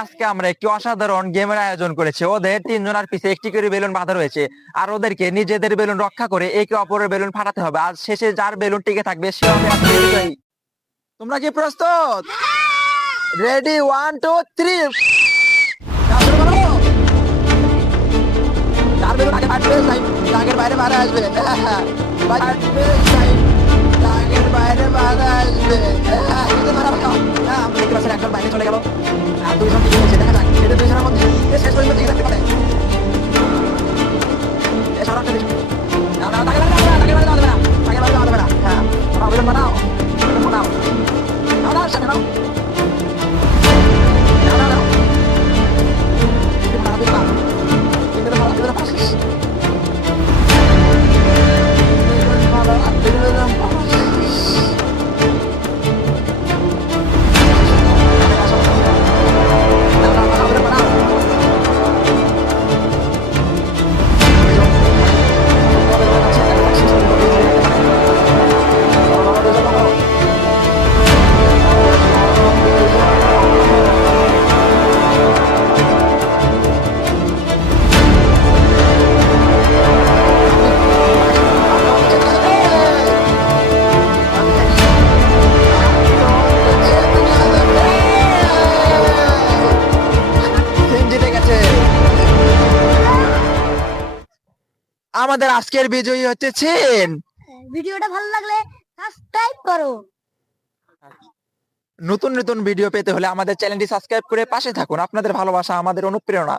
আজকে আমরা একটি অসাধারণ গেমের আয়োজন করেছি। ওদের তিনজনের পিছে একটি করে বেলুন বাঁধা রয়েছে, আর ওদেরকে নিজেদের বেলুন রক্ষা করে একে অপরের বেলুন ফাটাতে হবে। আর শেষে যার বেলুন টিকে থাকবে সে হবে আজকের বিজয়ী। তোমরা কি প্রস্তুত? রেডি, 1 2 3। যার বেলুন আগে ফাটবে দাগের বাইরে বাইরে আসবে। ফাটবে, দাগের বাইরে বাইরে আসবে। আমরা দেখতে পাচ্ছি একজন বাইরে চলে গেল, আর দুইজন টিকে রয়েছে। দেখা যাক এদের দুইজনের মধ্যে কে শেষ পর্যন্ত টিকে থাকতে পারে। সরাসরি দাগের বাইরে যাওয়া যাবে না, দাগের বাইরে যাওয়া যাবে না। হ্যাঁ, বেলুন বানাও, বেলুন বানাও, নাও সামনে নাও। আমাদের আজকের বিজয়ী হচ্ছে চীন। ভিডিওটা ভালো লাগলে সাবস্ক্রাইব করো। নতুন নতুন ভিডিও পেতে হলে আমাদের চ্যানেলটি সাবস্ক্রাইব করে পাশে থাকুন। আপনাদের ভালোবাসা আমাদের অনুপ্রেরণা।